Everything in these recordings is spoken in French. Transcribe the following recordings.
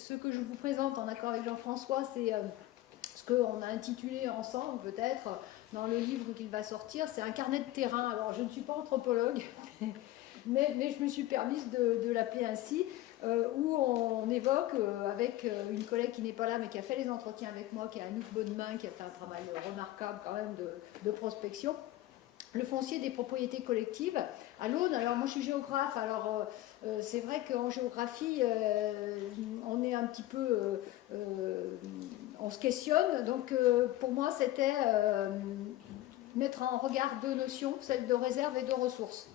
ce que je vous présente en accord avec Jean-François, c'est ce qu'on a intitulé ensemble, peut-être, dans le livre qu'il va sortir, c'est un carnet de terrain. Alors, je ne suis pas anthropologue, mais je me suis permise de l'appeler ainsi, où on évoque, avec une collègue qui n'est pas là, mais qui a fait les entretiens avec moi, qui est Annick Bodemain, qui a fait un travail remarquable quand même de prospection, le foncier des propriétés collectives à l'aune. Alors moi je suis géographe, alors c'est vrai qu'en géographie on est un petit peu, on se questionne, donc pour moi c'était mettre en regard deux notions, celle de réserve et de ressources.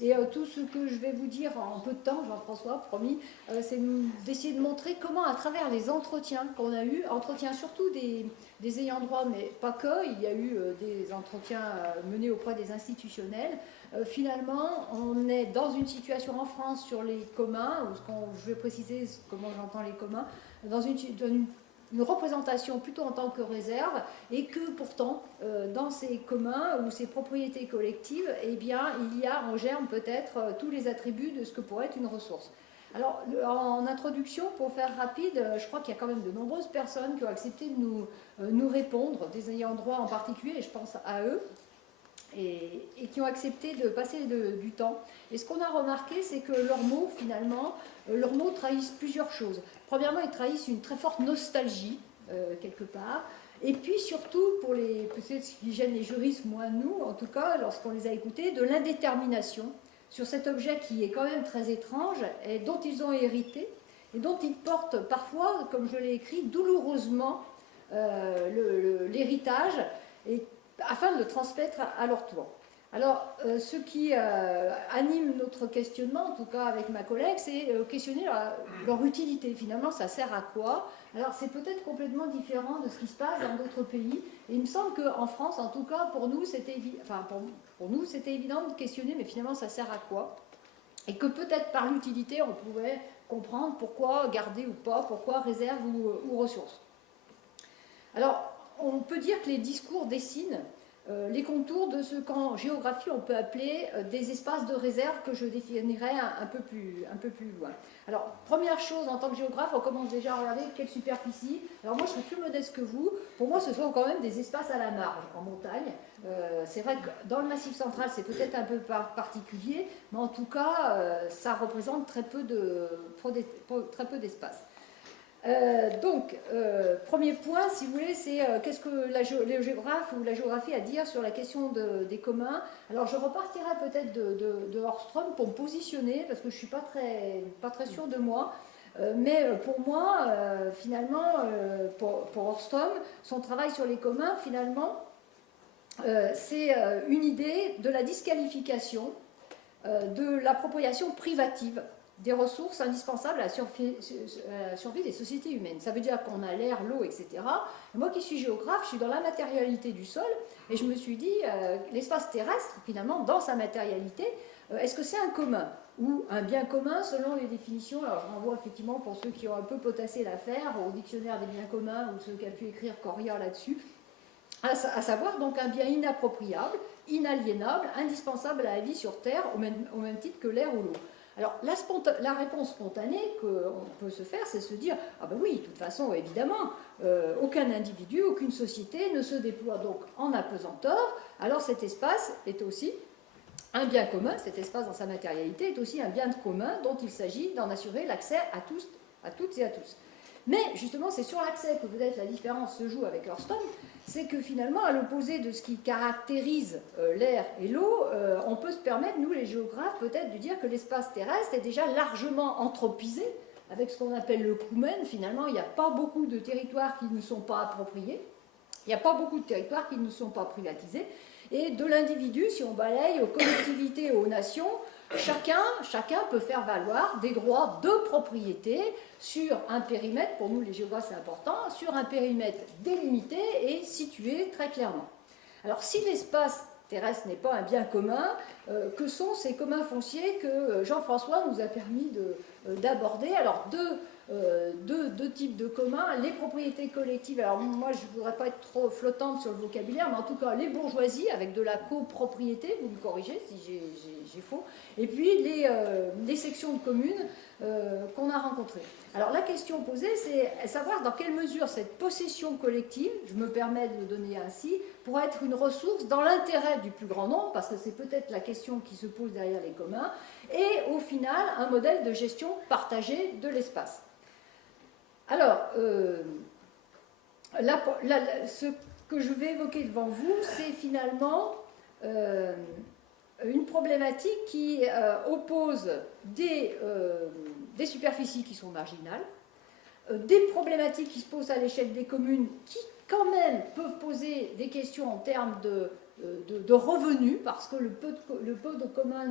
Et tout ce que je vais vous dire en peu de temps, Jean-François, promis, c'est d'essayer de montrer comment, à travers les entretiens qu'on a eus, entretiens surtout des ayants droit, mais pas que, il y a eu des entretiens menés auprès des institutionnels, finalement, on est dans une situation en France sur les communs, ou je vais préciser comment j'entends les communs, dans une représentation plutôt en tant que réserve, et que pourtant, dans ces communs ou ces propriétés collectives, eh bien, il y a en germe peut-être tous les attributs de ce que pourrait être une ressource. Alors, en introduction, pour faire rapide, je crois qu'il y a quand même de nombreuses personnes qui ont accepté de nous répondre, des ayants droit en particulier, et je pense à eux, et qui ont accepté de passer du temps. Et ce qu'on a remarqué, c'est que leurs mots, finalement, leurs mots trahissent plusieurs choses. Premièrement, ils trahissent une très forte nostalgie, quelque part. Et puis surtout, pour peut-être ce qui gêne les juristes, moins nous, en tout cas, lorsqu'on les a écoutés, de l'indétermination sur cet objet qui est quand même très étrange et dont ils ont hérité, et dont ils portent parfois, comme je l'ai écrit, douloureusement l'héritage, et afin de le transmettre à leur tour. Alors, ce qui anime notre questionnement, en tout cas avec ma collègue, c'est questionner leur utilité. Finalement, ça sert à quoi? Alors, c'est peut-être complètement différent de ce qui se passe dans d'autres pays. Et il me semble qu'en France, en tout cas, pour nous, c'était évident de questionner, mais finalement, ça sert à quoi? Et que peut-être par l'utilité, on pouvait comprendre pourquoi garder ou pas, pourquoi réserve ou ressources. Alors, on peut dire que les discours dessinent les contours de ce qu'en géographie on peut appeler des espaces de réserve, que je définirai un peu plus loin. Alors, première chose, en tant que géographe, on commence déjà à regarder quelle superficie. Alors moi, je suis plus modeste que vous. Pour moi, ce sont quand même des espaces à la marge, en montagne. C'est vrai que dans le Massif central, c'est peut-être un peu particulier, mais en tout cas, ça représente très peu d'espace. Donc, premier point, si vous voulez, c'est qu'est-ce que le géographe ou la géographie a à dire sur la question des communs. Alors, je repartirai peut-être de Horstrom pour me positionner, parce que je ne suis pas très sûre de moi. Mais pour moi, finalement, pour Horstrom, son travail sur les communs, finalement, c'est une idée de la disqualification de l'appropriation privative des ressources indispensables à la survie des sociétés humaines. Ça veut dire qu'on a l'air, l'eau, etc. Et moi qui suis géographe, je suis dans la matérialité du sol, et je me suis dit, l'espace terrestre, finalement, dans sa matérialité, est-ce que c'est un commun ou un bien commun selon les définitions? Alors je renvoie effectivement, pour ceux qui ont un peu potassé l'affaire, au dictionnaire des biens communs, ou ceux qui a pu écrire Coria là-dessus, à savoir donc un bien inappropriable, inaliénable, indispensable à la vie sur Terre, au même titre que l'air ou l'eau. Alors, la réponse spontanée qu'on peut se faire, c'est se dire « Ah ben oui, de toute façon, évidemment, aucun individu, aucune société ne se déploie donc en apesanteur, alors cet espace est aussi un bien commun, cet espace dans sa matérialité est aussi un bien commun dont il s'agit d'en assurer l'accès à toutes et à tous. » Mais justement, c'est sur l'accès que peut-être la différence se joue avec Hurston, c'est que finalement, à l'opposé de ce qui caractérise l'air et l'eau, on peut se permettre, nous les géographes, peut-être de dire que l'espace terrestre est déjà largement anthropisé, avec ce qu'on appelle le coumen. Finalement, il n'y a pas beaucoup de territoires qui ne sont pas appropriés, il n'y a pas beaucoup de territoires qui ne sont pas privatisés, et de l'individu, si on balaye aux collectivités, aux nations, chacun peut faire valoir des droits de propriété sur un périmètre, pour nous les géographes c'est important, sur un périmètre délimité et situé très clairement. Alors si l'espace terrestre n'est pas un bien commun, que sont ces communs fonciers que Jean-François nous a permis d'aborder? Alors deux types de communs. Les propriétés collectives, alors moi je ne voudrais pas être trop flottante sur le vocabulaire, mais en tout cas les bourgeoisies avec de la copropriété, vous me corrigez si j'ai faux, et puis les sections de communes qu'on a rencontrées. Alors la question posée, c'est savoir dans quelle mesure cette possession collective, je me permets de le donner ainsi, pourrait être une ressource dans l'intérêt du plus grand nombre, parce que c'est peut-être la question qui se pose derrière les communs, et au final un modèle de gestion partagée de l'espace. Alors, ce que je vais évoquer devant vous, c'est finalement une problématique qui oppose des superficies qui sont marginales, des problématiques qui se posent à l'échelle des communes qui quand même peuvent poser des questions en termes de revenus, parce que le peu de commun,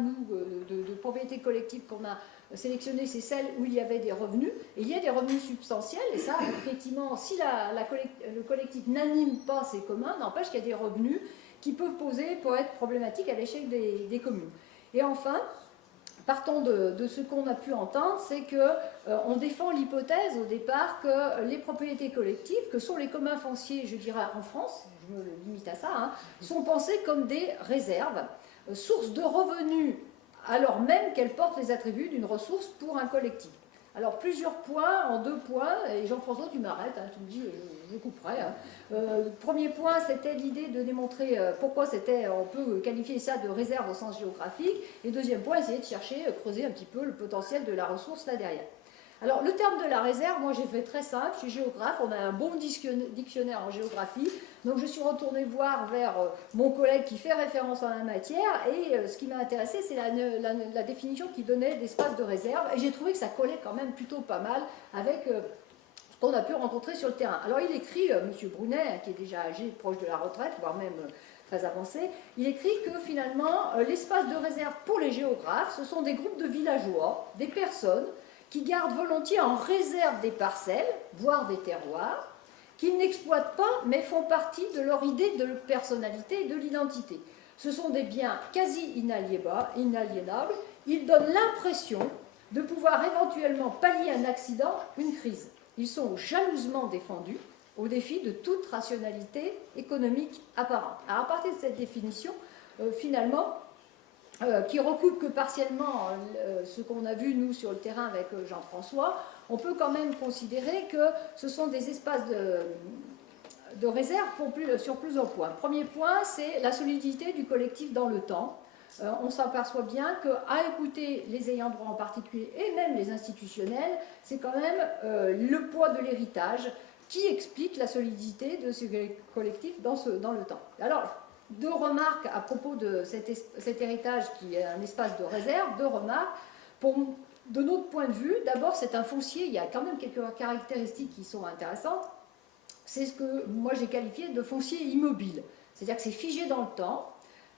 de propriété collective qu'on a sélectionné, c'est celle où il y avait des revenus, et il y a des revenus substantiels, et ça, effectivement, si le collectif n'anime pas ces communs, n'empêche qu'il y a des revenus qui peuvent être problématiques à l'échelle des communes. Et enfin, partons de ce qu'on a pu entendre, c'est qu'on défend l'hypothèse au départ que les propriétés collectives, que sont les communs fonciers, je dirais en France, je me limite à ça, hein, sont pensées comme des réserves, sources de revenus, alors même qu'elles portent les attributs d'une ressource pour un collectif. Alors plusieurs points, en 2 points, et Jean-François tu m'arrêtes, hein, tu me dis je couperai. Hein. Premier point, c'était l'idée de démontrer pourquoi on peut qualifier ça de réserve au sens géographique, et deuxième point, essayer de chercher, creuser un petit peu le potentiel de la ressource là derrière. Alors le terme de la réserve, moi j'ai fait très simple, je suis géographe, on a un bon dictionnaire en géographie, donc je suis retournée voir vers mon collègue qui fait référence en la matière, et ce qui m'a intéressé, c'est la définition qu'il donnait d'espace de réserve, et j'ai trouvé que ça collait quand même plutôt pas mal avec ce qu'on a pu rencontrer sur le terrain. Alors il écrit, M. Brunet, qui est déjà âgé, proche de la retraite, voire même très avancé, il écrit que finalement l'espace de réserve pour les géographes, ce sont des groupes de villageois, des personnes qui gardent volontiers en réserve des parcelles, voire des terroirs, qu'ils n'exploitent pas, mais font partie de leur idée de personnalité et de l'identité. Ce sont des biens quasi inaliénables, ils donnent l'impression de pouvoir éventuellement pallier un accident, une crise. Ils sont jalousement défendus au défi de toute rationalité économique apparente. Alors à partir de cette définition, finalement, qui recoupe que partiellement ce qu'on a vu nous sur le terrain avec Jean-François, on peut quand même considérer que ce sont des espaces de réserve sur plusieurs points. Premier point, c'est la solidité du collectif dans le temps. On s'aperçoit bien qu'à écouter les ayants droit en particulier et même les institutionnels, c'est quand même le poids de l'héritage qui explique la solidité de ce collectif dans le temps. Alors, 2 remarques à propos de cet héritage qui est un espace de réserve, 2 remarques. De notre point de vue, d'abord c'est un foncier, il y a quand même quelques caractéristiques qui sont intéressantes. C'est ce que moi j'ai qualifié de foncier immobile, c'est-à-dire que c'est figé dans le temps,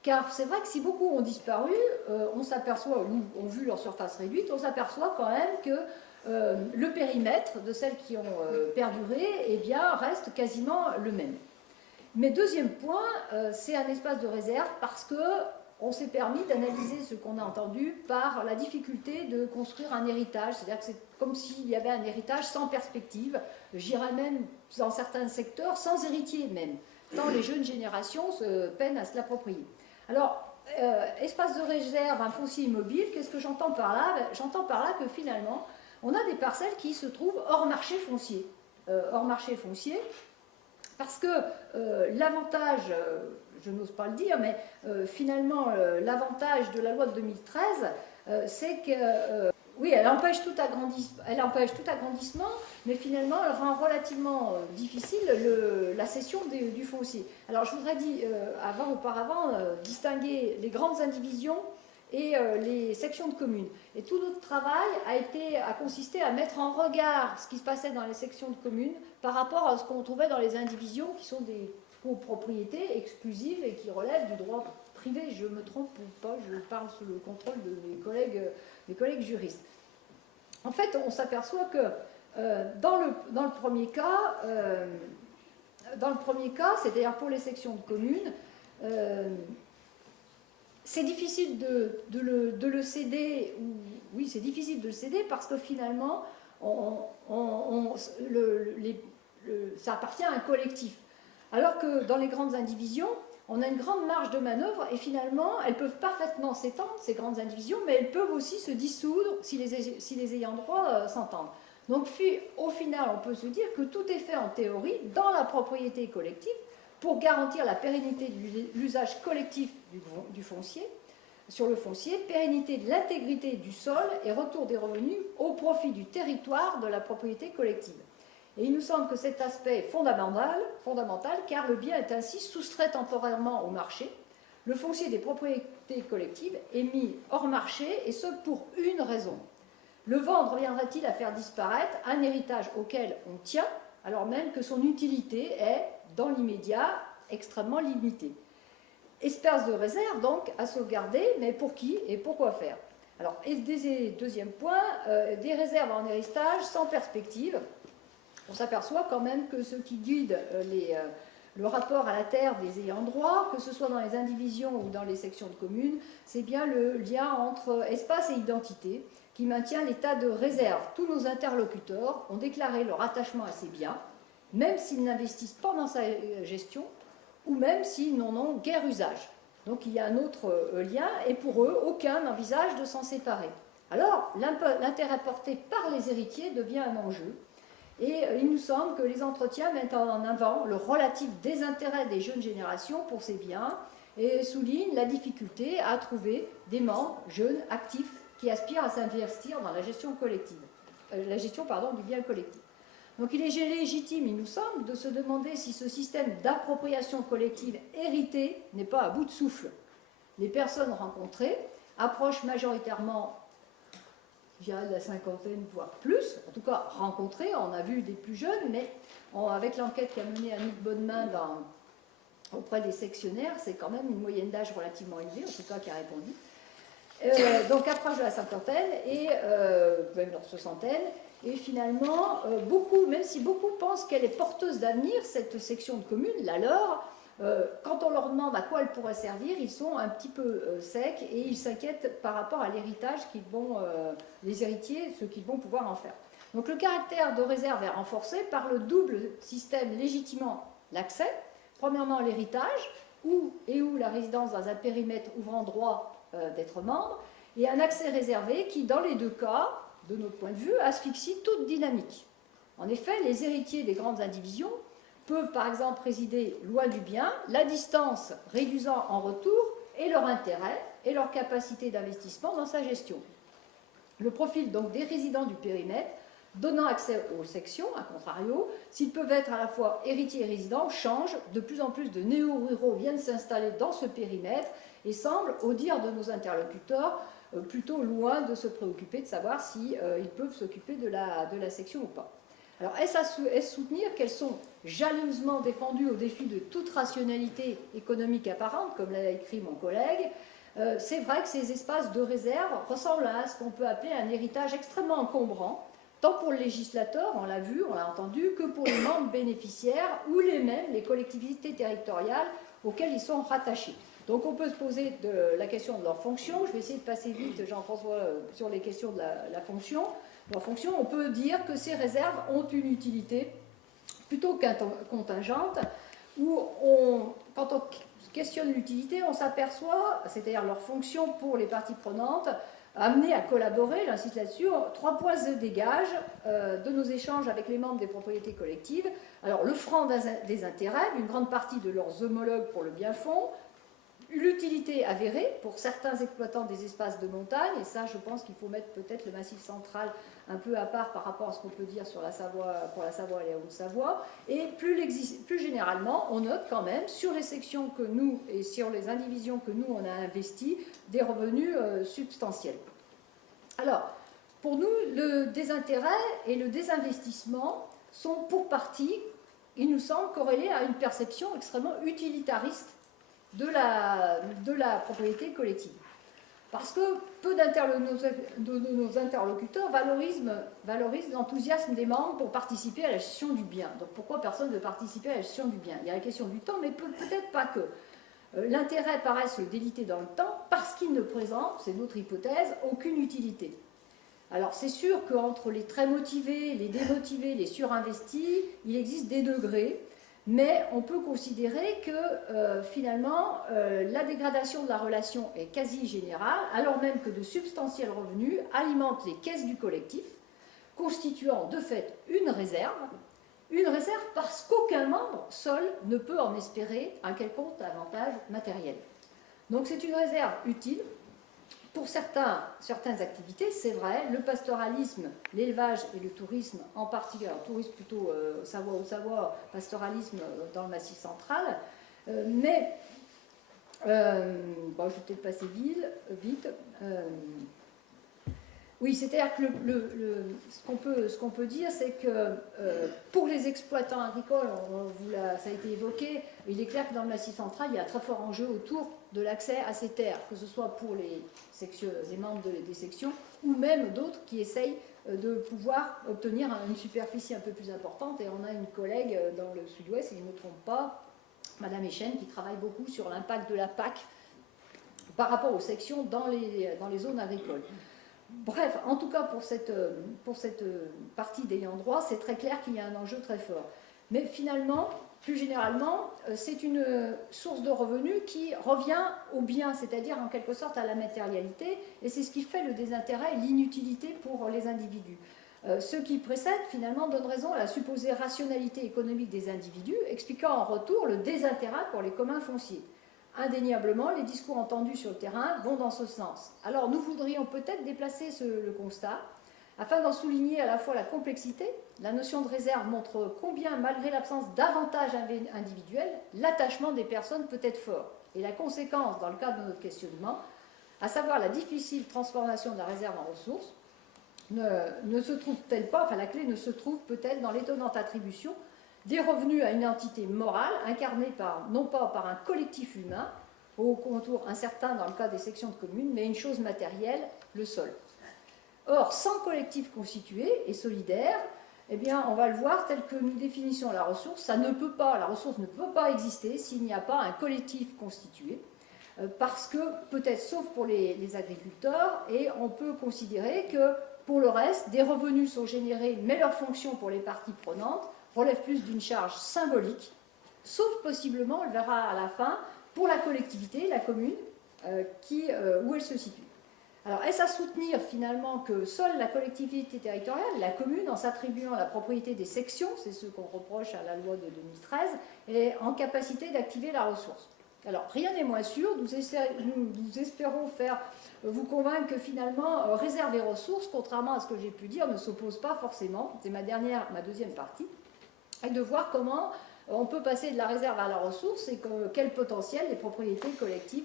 car c'est vrai que si beaucoup ont disparu, on s'aperçoit, ou ont vu leur surface réduite, on s'aperçoit quand même que le périmètre de celles qui ont perduré eh bien, reste quasiment le même. Mais deuxième point, c'est un espace de réserve parce qu'on s'est permis d'analyser ce qu'on a entendu par la difficulté de construire un héritage. C'est-à-dire que c'est comme s'il y avait un héritage sans perspective, j'irais même dans certains secteurs sans héritier même, tant les jeunes générations peinent à se l'approprier. Alors, espace de réserve, un foncier immobile, qu'est-ce que j'entends par là? J'entends par là que finalement, on a des parcelles qui se trouvent hors marché foncier. Hors marché foncier, parce que l'avantage, je n'ose pas le dire, mais finalement, l'avantage de la loi de 2013, c'est que, oui, elle empêche tout agrandissement, mais finalement, elle rend relativement difficile la cession du foncier. Alors, je voudrais dire, auparavant, distinguer les grandes indivisions et les sections de communes. Et tout notre travail a consisté à mettre en regard ce qui se passait dans les sections de communes par rapport à ce qu'on trouvait dans les indivisions qui sont des copropriétés exclusives et qui relèvent du droit privé. Je me trompe ou pas, je parle sous le contrôle de mes collègues juristes. En fait, on s'aperçoit que dans le premier cas, c'est-à-dire pour les sections de communes, c'est difficile de le céder, oui, c'est difficile de le céder parce que finalement, ça appartient à un collectif. Alors que dans les grandes indivisions, on a une grande marge de manœuvre et finalement, elles peuvent parfaitement s'étendre, ces grandes indivisions, mais elles peuvent aussi se dissoudre si les ayants droit s'entendent. Donc au final, on peut se dire que tout est fait en théorie dans la propriété collective pour garantir la pérennité de l'usage collectif du foncier, sur le foncier, pérennité de l'intégrité du sol et retour des revenus au profit du territoire de la propriété collective. Et il nous semble que cet aspect est fondamental car le bien est ainsi soustrait temporairement au marché. Le foncier des propriétés collectives est mis hors marché et ce pour une raison. Le vendre reviendrait-il à faire disparaître un héritage auquel on tient alors même que son utilité est, dans l'immédiat, extrêmement limitée. Espace de réserve, donc, à sauvegarder, mais pour qui et pourquoi faire? Alors, deuxième point, des réserves en héritage sans perspective. On s'aperçoit quand même que ce qui guide le rapport à la terre des ayants droit, que ce soit dans les indivisions ou dans les sections de communes, c'est bien le lien entre espace et identité qui maintient l'état de réserve. Tous nos interlocuteurs ont déclaré leur attachement à ces biens, même s'ils n'investissent pas dans sa gestion, ou même s'ils n'en ont guère usage. Donc il y a un autre lien, et pour eux, aucun n'envisage de s'en séparer. Alors, l'intérêt porté par les héritiers devient un enjeu, et il nous semble que les entretiens mettent en avant le relatif désintérêt des jeunes générations pour ces biens, et soulignent la difficulté à trouver des membres jeunes, actifs, qui aspirent à s'investir dans la gestion collective, du bien collectif. Donc il est légitime, il nous semble, de se demander si ce système d'appropriation collective héritée n'est pas à bout de souffle. Les personnes rencontrées approchent majoritairement, je dirais, de la cinquantaine, voire plus, en tout cas rencontrées, on a vu des plus jeunes, mais avec l'enquête qu'a menée Annick Bonnemin auprès des sectionnaires, c'est quand même une moyenne d'âge relativement élevée, en tout cas qui a répondu. Donc approche de la cinquantaine et même leur soixantaine. Et finalement, même si beaucoup pensent qu'elle est porteuse d'avenir, cette section de commune, la leur, quand on leur demande à quoi elle pourrait servir, ils sont un petit peu secs et ils s'inquiètent par rapport à l'héritage les héritiers, ce qu'ils vont pouvoir en faire. Donc le caractère de réserve est renforcé par le double système légitimant l'accès. Premièrement, l'héritage, où la résidence dans un périmètre ouvrant droit d'être membre, et un accès réservé qui, dans les deux cas, de notre point de vue, asphyxie toute dynamique. En effet, les héritiers des grandes indivisions peuvent par exemple résider loin du bien, la distance réduisant en retour et leur intérêt et leur capacité d'investissement dans sa gestion. Le profil donc des résidents du périmètre donnant accès aux sections, à contrario, s'ils peuvent être à la fois héritiers et résidents, change. De plus en plus de néo-ruraux viennent s'installer dans ce périmètre et semblent, au dire de nos interlocuteurs, plutôt loin de se préoccuper de savoir s'ils peuvent s'occuper de la section ou pas. Alors, est-ce soutenir qu'elles sont jalousement défendues au défi de toute rationalité économique apparente, comme l'a écrit mon collègue? C'est vrai que ces espaces de réserve ressemblent à ce qu'on peut appeler un héritage extrêmement encombrant, tant pour le législateur, on l'a vu, on l'a entendu, que pour les membres bénéficiaires ou les collectivités territoriales auxquelles ils sont rattachés. Donc on peut se poser la question de leur fonction. Je vais essayer de passer vite, Jean-François, sur les questions de la fonction. Leur fonction, on peut dire que ces réserves ont une utilité plutôt contingente, où quand on questionne l'utilité, on s'aperçoit, c'est-à-dire leur fonction pour les parties prenantes, amenées à collaborer, j'insiste là-dessus, 3 points se dégagent de nos échanges avec les membres des propriétés collectives. Alors le franc des intérêts d'une grande partie de leurs homologues pour le bien fond, l'utilité avérée pour certains exploitants des espaces de montagne, et ça je pense qu'il faut mettre peut-être le Massif central un peu à part par rapport à ce qu'on peut dire sur la Savoie, pour la Savoie et la Haute-Savoie, et plus généralement on note quand même sur les sections que nous et sur les indivisions que nous on a investis des revenus substantiels. Alors pour nous le désintérêt et le désinvestissement sont pour partie, il nous semble, corrélés à une perception extrêmement utilitariste de la propriété collective. Parce que peu de nos interlocuteurs valorisent l'enthousiasme des membres pour participer à la gestion du bien. Donc pourquoi personne ne veut participer à la gestion du bien? Il y a la question du temps, mais peut-être pas que. L'intérêt paraît se déliter dans le temps parce qu'il ne présente, c'est notre hypothèse, aucune utilité. Alors c'est sûr qu'entre les très motivés, les démotivés, les surinvestis, il existe des degrés, mais on peut considérer que finalement la dégradation de la relation est quasi générale, alors même que de substantiels revenus alimentent les caisses du collectif, constituant de fait une réserve parce qu'aucun membre seul ne peut en espérer un quelconque avantage matériel. Donc c'est une réserve utile pour certaines activités, c'est vrai, le pastoralisme, l'élevage et le tourisme, en particulier, alors tourisme plutôt Savoie, pastoralisme dans le Massif central, mais, bon, je vais peut-être passer vite. Oui, c'est-à-dire que ce qu'on peut dire, c'est que pour les exploitants agricoles, ça a été évoqué, il est clair que dans le Massif central, il y a un très fort enjeu autour de l'accès à ces terres, que ce soit pour les membres des sections, ou même d'autres qui essayent de pouvoir obtenir une superficie un peu plus importante. Et on a une collègue dans le sud-ouest, si je ne me trompe pas, Madame Echen, qui travaille beaucoup sur l'impact de la PAC par rapport aux sections dans les zones agricoles. Bref, en tout cas pour cette partie d'ayant droit, c'est très clair qu'il y a un enjeu très fort. Mais finalement, plus généralement, c'est une source de revenus qui revient au bien, c'est-à-dire en quelque sorte à la matérialité, et c'est ce qui fait le désintérêt et l'inutilité pour les individus. Ce qui précède, finalement, donne raison à la supposée rationalité économique des individus, expliquant en retour le désintérêt pour les communs fonciers. Indéniablement, les discours entendus sur le terrain vont dans ce sens. Alors, nous voudrions peut-être déplacer le constat, afin d'en souligner à la fois la complexité. La notion de réserve montre combien, malgré l'absence d'avantages individuels, l'attachement des personnes peut être fort. Et la conséquence, dans le cadre de notre questionnement, à savoir la difficile transformation de la réserve en ressources, ne se trouve-t-elle pas, enfin la clé ne se trouve peut-être dans l'étonnante attribution des revenus à une entité morale incarnée non pas par un collectif humain, au contour incertain dans le cas des sections de communes, mais une chose matérielle, le sol. Or, sans collectif constitué et solidaire, eh bien, on va le voir tel que nous définissons la ressource, la ressource ne peut pas exister s'il n'y a pas un collectif constitué, parce que, peut-être sauf pour les agriculteurs, et on peut considérer que pour le reste, des revenus sont générés, mais leur fonction pour les parties prenantes relève plus d'une charge symbolique, sauf possiblement, on le verra à la fin, pour la collectivité, la commune, où elle se situe. Alors, est-ce à soutenir finalement que seule la collectivité territoriale, la commune, en s'attribuant la propriété des sections, c'est ce qu'on reproche à la loi de 2013, est en capacité d'activer la ressource? Alors, rien n'est moins sûr, nous espérons vous convaincre que finalement, réserve et ressources, contrairement à ce que j'ai pu dire, ne s'opposent pas forcément, c'est ma deuxième partie, et de voir comment on peut passer de la réserve à la ressource et quel potentiel les propriétés collectives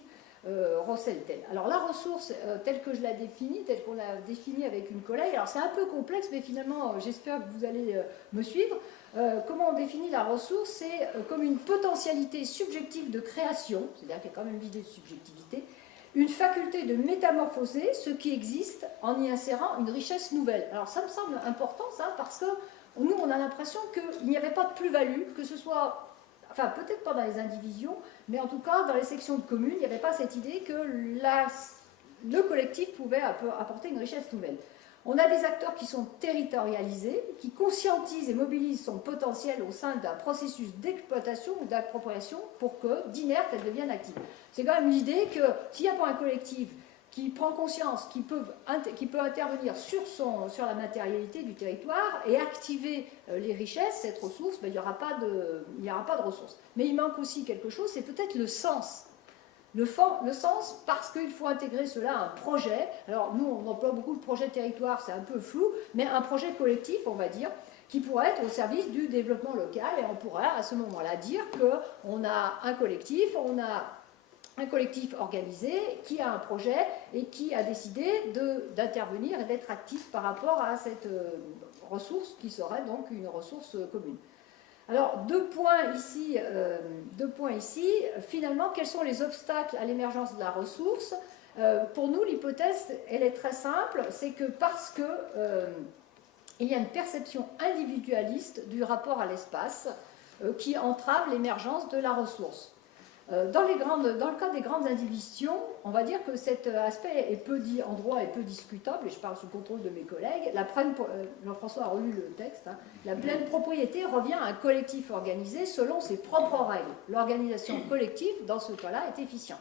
recèlent-elles. Alors la ressource, telle que je la définis, telle qu'on l'a définie avec une collègue, alors c'est un peu complexe, mais finalement j'espère que vous allez me suivre. Comment on définit la ressource? C'est comme une potentialité subjective de création, c'est-à-dire qu'il y a quand même l'idée de subjectivité, une faculté de métamorphoser ce qui existe en y insérant une richesse nouvelle. Alors ça me semble important, ça, parce que nous, on a l'impression qu'il n'y avait pas de plus-value, que ce soit, enfin peut-être pas dans les indivisions, mais en tout cas dans les sections de communes, il n'y avait pas cette idée que le collectif pouvait apporter une richesse nouvelle. On a des acteurs qui sont territorialisés, qui conscientisent et mobilisent son potentiel au sein d'un processus d'exploitation ou d'appropriation pour que, d'inerte, elle devienne active. C'est quand même l'idée que s'il n'y a pas un collectif qui prend conscience, qui peut intervenir sur la matérialité du territoire et activer les richesses, cette ressource, ben, il n'y aura pas de ressources. Mais il manque aussi quelque chose, c'est peut-être le sens. Le sens, parce qu'il faut intégrer cela à un projet. Alors nous, on emploie beaucoup de projets de territoire, c'est un peu flou, mais un projet collectif, on va dire, qui pourrait être au service du développement local, et on pourrait à ce moment-là dire qu'on a un collectif organisé qui a un projet et qui a décidé d'intervenir et d'être actif par rapport à cette ressource qui serait donc une ressource commune. Alors, deux points ici. Finalement, quels sont les obstacles à l'émergence de la ressource? Pour nous, l'hypothèse, elle est très simple, c'est que parce que il y a une perception individualiste du rapport à l'espace qui entrave l'émergence de la ressource. Dans le cas des grandes indivisions, on va dire que cet aspect est peu dit en droit et peu discutable, et je parle sous contrôle de mes collègues. Jean-François a relu le texte. La pleine propriété revient à un collectif organisé selon ses propres règles. L'organisation collective, dans ce cas-là, est efficiente.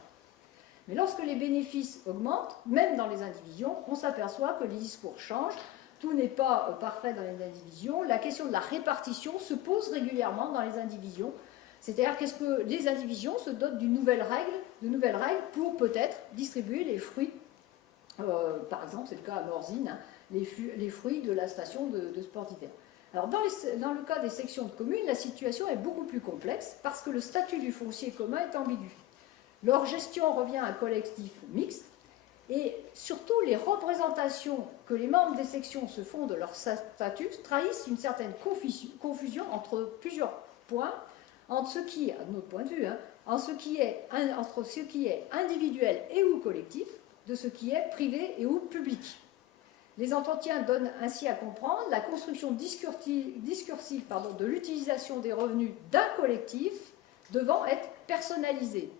Mais lorsque les bénéfices augmentent, même dans les indivisions, on s'aperçoit que les discours changent. Tout n'est pas parfait dans les indivisions. La question de la répartition se pose régulièrement dans les indivisions. C'est-à-dire qu'est-ce que les indivisions se dotent de nouvelles règles pour peut-être distribuer les fruits. Par exemple, c'est le cas à Morzine, les fruits de la station de sport d'hiver. Alors, dans le cas des sections de communes, la situation est beaucoup plus complexe parce que le statut du foncier commun est ambigu. Leur gestion revient à un collectif mixte et surtout les représentations que les membres des sections se font de leur statut trahissent une certaine confusion entre plusieurs points, entre ce qui, à notre point de vue, entre ce qui est individuel et ou collectif, de ce qui est privé et ou public. Les entretiens donnent ainsi à comprendre la construction discursive de l'utilisation des revenus d'un collectif devant être personnalisé.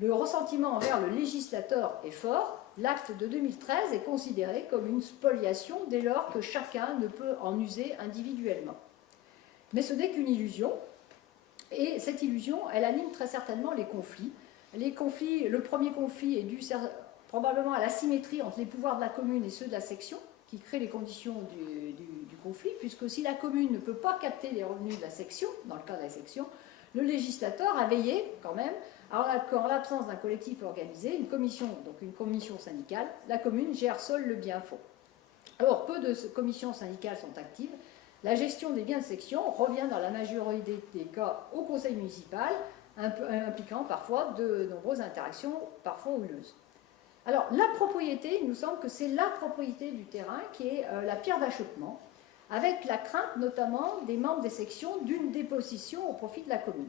Le ressentiment envers le législateur est fort. L'acte de 2013 est considéré comme une spoliation dès lors que chacun ne peut en user individuellement. Mais ce n'est qu'une illusion, et cette illusion, elle anime très certainement les conflits. Le premier conflit est dû probablement à l'asymétrie entre les pouvoirs de la commune et ceux de la section, qui crée les conditions du conflit, puisque si la commune ne peut pas capter les revenus de la section, dans le cas de la section, le législateur a veillé quand même, en l'absence d'un collectif organisé, une commission syndicale, la commune gère seule le bien fond. Or, peu de commissions syndicales sont actives. La gestion des biens de section revient dans la majorité des cas au conseil municipal, impliquant parfois de nombreuses interactions, parfois houleuses. Alors, la propriété, il nous semble que c'est la propriété du terrain qui est la pierre d'achoppement, avec la crainte notamment des membres des sections d'une dépossession au profit de la commune.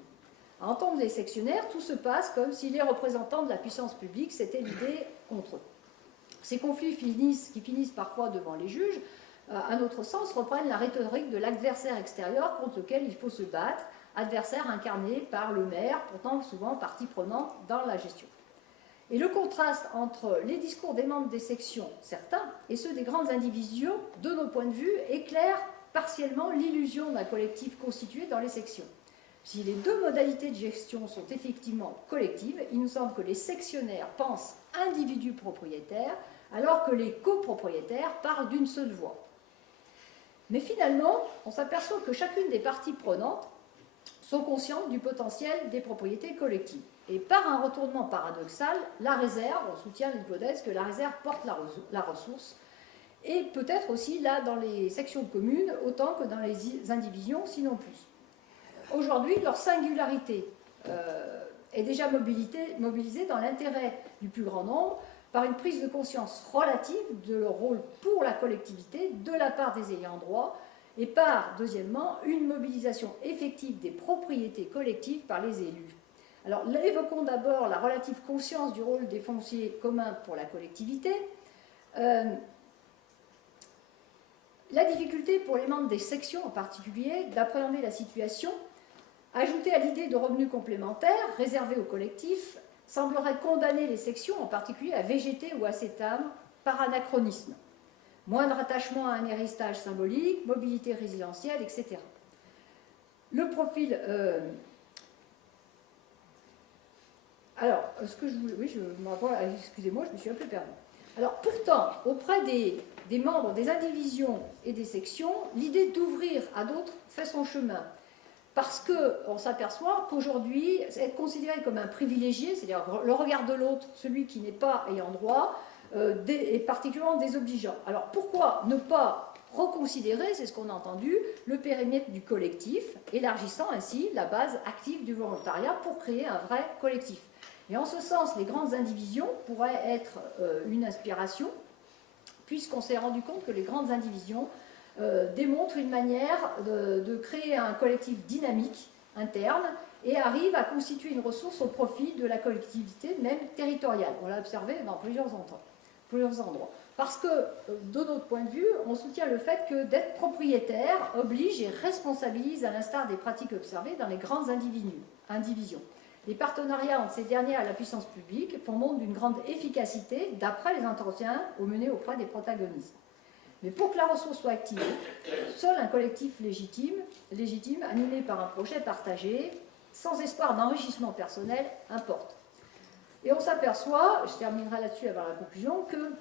À entendre les sectionnaires, tout se passe comme si les représentants de la puissance publique s'étaient ligués contre eux. Ces conflits qui finissent parfois devant les juges, à notre sens, reprennent la rhétorique de l'adversaire extérieur contre lequel il faut se battre, adversaire incarné par le maire, pourtant souvent partie prenante dans la gestion. Et le contraste entre les discours des membres des sections, certains, et ceux des grandes indivisions, de nos points de vue, éclaire partiellement l'illusion d'un collectif constitué dans les sections. Si les deux modalités de gestion sont effectivement collectives, il nous semble que les sectionnaires pensent individus propriétaires, alors que les copropriétaires parlent d'une seule voix. Mais finalement, on s'aperçoit que chacune des parties prenantes sont conscientes du potentiel des propriétés collectives. Et par un retournement paradoxal, la réserve, on soutient l'hypothèse que la réserve porte la ressource, et peut-être aussi là dans les sections communes, autant que dans les indivisions, sinon plus. Aujourd'hui, leur singularité est déjà mobilisée dans l'intérêt du plus grand nombre par une prise de conscience relative de leur rôle pour la collectivité de la part des ayants droit et par, deuxièmement, une mobilisation effective des propriétés collectives par les élus. Alors, évoquons d'abord la relative conscience du rôle des fonciers communs pour la collectivité. La difficulté pour les membres des sections en particulier d'appréhender la situation, ajoutée à l'idée de revenus complémentaires réservés aux collectifs, semblerait condamner les sections, en particulier à végéter ou à s'éteindre par anachronisme. Moindre attachement à un héritage symbolique, mobilité résidentielle, etc. Le profil... Alors, ce que je voulais... Oui, excusez-moi, je me suis un peu perdue. Alors, pourtant, auprès des membres des indivisions et des sections, l'idée d'ouvrir à d'autres fait son chemin. Parce qu'on s'aperçoit qu'aujourd'hui, être considéré comme un privilégié, c'est-à-dire le regard de l'autre, celui qui n'est pas ayant droit, est particulièrement désobligeant. Alors pourquoi ne pas reconsidérer, c'est ce qu'on a entendu, le périmètre du collectif, élargissant ainsi la base active du volontariat pour créer un vrai collectif. Et en ce sens, les grandes indivisions pourraient être une inspiration, puisqu'on s'est rendu compte que les grandes indivisions démontrent une manière de créer un collectif dynamique interne et arrivent à constituer une ressource au profit de la collectivité, même territoriale. On l'a observé dans plusieurs endroits. Parce que, de notre point de vue, on soutient le fait que d'être propriétaire oblige et responsabilise, à l'instar des pratiques observées dans les grandes indivisions. Les partenariats entre ces dernières et la puissance publique font montre d'une grande efficacité d'après les entretiens menés auprès des protagonistes. Mais pour que la ressource soit activée, seul un collectif légitime animé par un projet partagé, sans espoir d'enrichissement personnel, importe. Et on s'aperçoit, je terminerai là-dessus avant la conclusion, que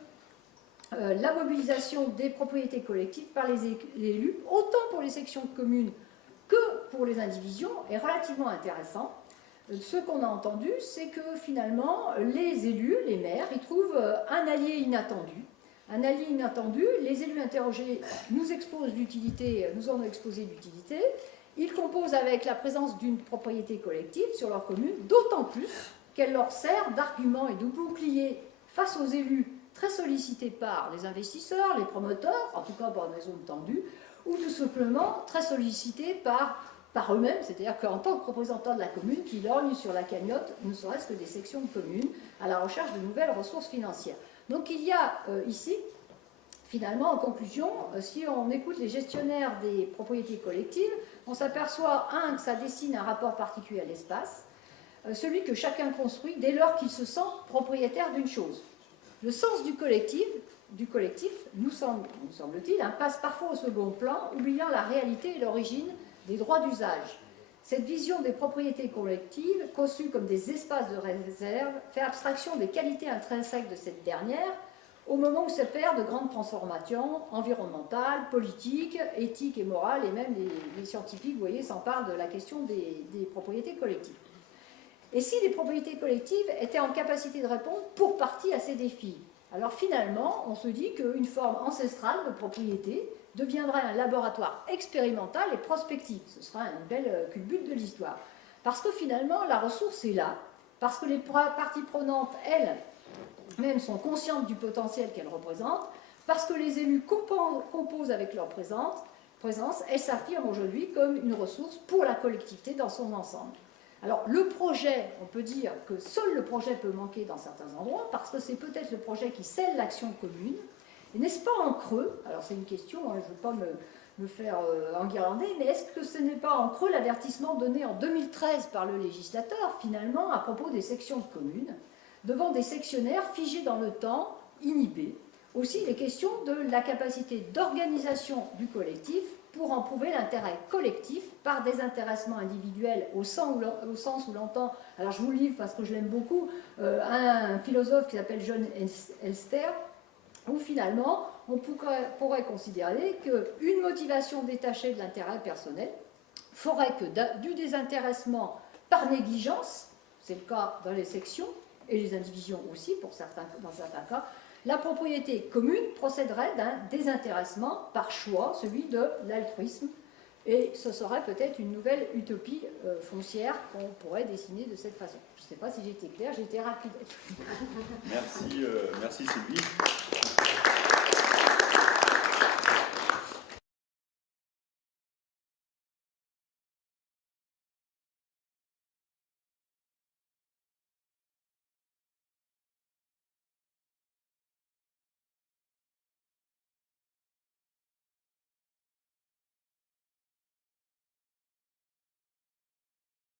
la mobilisation des propriétés collectives par les élus, autant pour les sections communes que pour les indivisions, est relativement intéressant. Ce qu'on a entendu, c'est que finalement, les élus, les maires, ils trouvent un allié inattendu. Un allié inattendu, les élus interrogés nous en ont exposé l'utilité. Ils composent avec la présence d'une propriété collective sur leur commune, d'autant plus qu'elle leur sert d'argument et de bouclier face aux élus très sollicités par les investisseurs, les promoteurs, en tout cas par une zone tendue, ou tout simplement très sollicités par eux-mêmes, c'est-à-dire qu'en tant que représentants de la commune, qui lorgnent sur la cagnotte, ne serait-ce que des sections de communes, à la recherche de nouvelles ressources financières. Donc il y a ici, finalement, en conclusion, si on écoute les gestionnaires des propriétés collectives, on s'aperçoit, que ça dessine un rapport particulier à l'espace, celui que chacun construit dès lors qu'il se sent propriétaire d'une chose. Le sens du collectif nous semble-t-il, passe parfois au second plan, oubliant la réalité et l'origine des droits d'usage. Cette vision des propriétés collectives, conçues comme des espaces de réserve, fait abstraction des qualités intrinsèques de cette dernière, au moment où s'opèrent de grandes transformations environnementales, politiques, éthiques et morales, et même les scientifiques, vous voyez, s'emparent de la question des propriétés collectives. Et si les propriétés collectives étaient en capacité de répondre pour partie à ces défis? Alors finalement, on se dit qu'une forme ancestrale de propriété deviendrait un laboratoire expérimental et prospectif. Ce sera une belle culbute de l'histoire. Parce que finalement, la ressource est là, parce que les parties prenantes, elles, même sont conscientes du potentiel qu'elles représentent, parce que les élus composent avec leur présence, elles s'affirment aujourd'hui comme une ressource pour la collectivité dans son ensemble. Alors le projet, on peut dire que seul le projet peut manquer dans certains endroits, parce que c'est peut-être le projet qui scelle l'action commune. Et n'est-ce pas en creux, alors c'est une question, je ne veux pas me faire enguirlander, mais est-ce que ce n'est pas en creux l'avertissement donné en 2013 par le législateur, finalement, à propos des sections de communes, devant des sectionnaires figés dans le temps, inhibés? Aussi les questions de la capacité d'organisation du collectif pour en prouver l'intérêt collectif par désintéressement individuel au sens où l'entend, alors je vous le livre parce que je l'aime beaucoup, un philosophe qui s'appelle John Elster, où finalement on pourrait considérer qu'une motivation détachée de l'intérêt personnel ferait que du désintéressement par négligence, c'est le cas dans les sections, et les indivisions aussi dans certains cas, la propriété commune procéderait d'un désintéressement par choix, celui de l'altruisme, et ce serait peut-être une nouvelle utopie foncière qu'on pourrait dessiner de cette façon. Je ne sais pas si j'ai été claire, j'ai été rapide. Merci Sylvie.